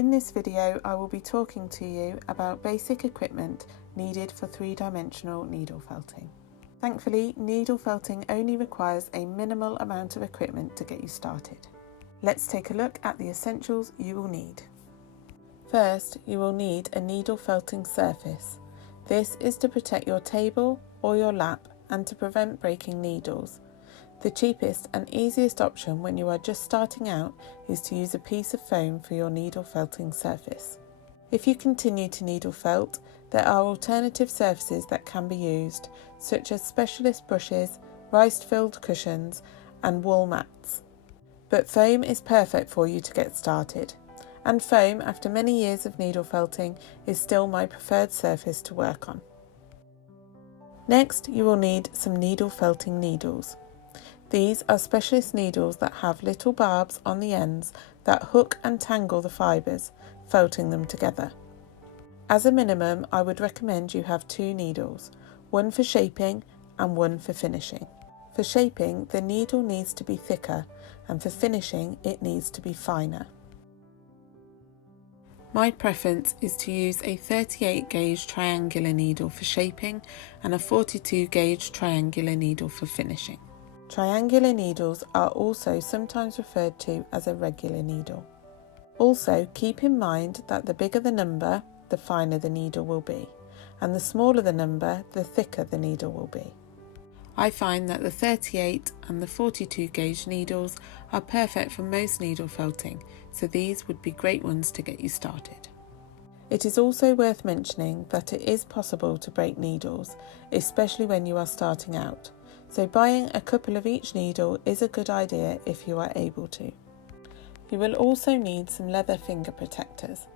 In this video, I will be talking to you about basic equipment needed for three-dimensional needle felting. Thankfully, needle felting only requires a minimal amount of equipment to get you started. Let's take a look at the essentials you will need. First, you will need a needle felting surface. This is to protect your table or your lap and to prevent breaking needles. The cheapest and easiest option when you are just starting out is to use a piece of foam for your needle felting surface. If you continue to needle felt, there are alternative surfaces that can be used, such as specialist brushes, rice-filled cushions, and wool mats. But foam is perfect for you to get started, and foam, after many years of needle felting, is still my preferred surface to work on. Next, you will need some needle felting needles. These are specialist needles that have little barbs on the ends that hook and tangle the fibres, felting them together. As a minimum, I would recommend you have 2 needles, one for shaping and one for finishing. For shaping, the needle needs to be thicker, and for finishing, it needs to be finer. My preference is to use a 38 gauge triangular needle for shaping and a 42 gauge triangular needle for finishing. Triangular needles are also sometimes referred to as a regular needle. Also, keep in mind that the bigger the number, the finer the needle will be, and the smaller the number, the thicker the needle will be. I find that the 38 and the 42 gauge needles are perfect for most needle felting, so these would be great ones to get you started. It is also worth mentioning that it is possible to break needles, especially when you are starting out, so buying a couple of each needle is a good idea if you are able to. You will also need some leather finger protectors.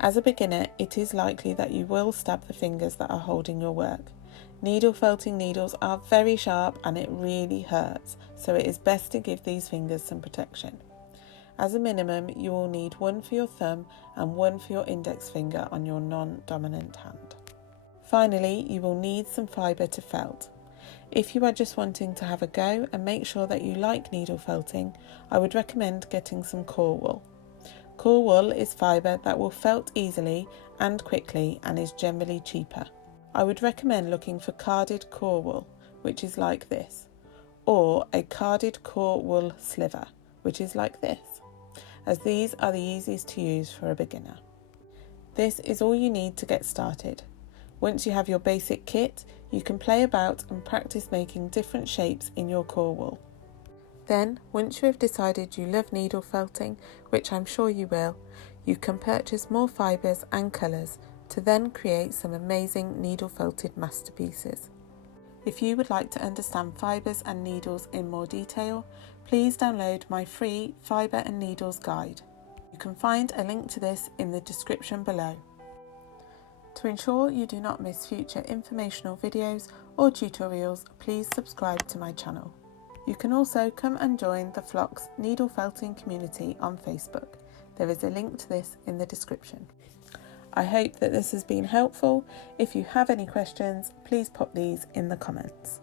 As a beginner, it is likely that you will stab the fingers that are holding your work. Needle felting needles are very sharp and it really hurts, so it is best to give these fingers some protection. As a minimum, you will need one for your thumb and one for your index finger on your non-dominant hand. Finally, you will need some fibre to felt. If you are just wanting to have a go and make sure that you like needle felting, I would recommend getting some core wool. Core wool is fibre that will felt easily and quickly and is generally cheaper. I would recommend looking for carded core wool, which is like this, or a carded core wool sliver, which is like this, as these are the easiest to use for a beginner. This is all you need to get started. Once you have your basic kit, you can play about and practice making different shapes in your core wool. Then, once you have decided you love needle felting, which I'm sure you will, you can purchase more fibres and colours to then create some amazing needle felted masterpieces. If you would like to understand fibres and needles in more detail, please download my free Fibre and Needles guide. You can find a link to this in the description below. To ensure you do not miss future informational videos or tutorials, please subscribe to my channel. You can also come and join the Flock's needle felting community on Facebook. There is a link to this in the description. I hope that this has been helpful. If you have any questions, please pop these in the comments.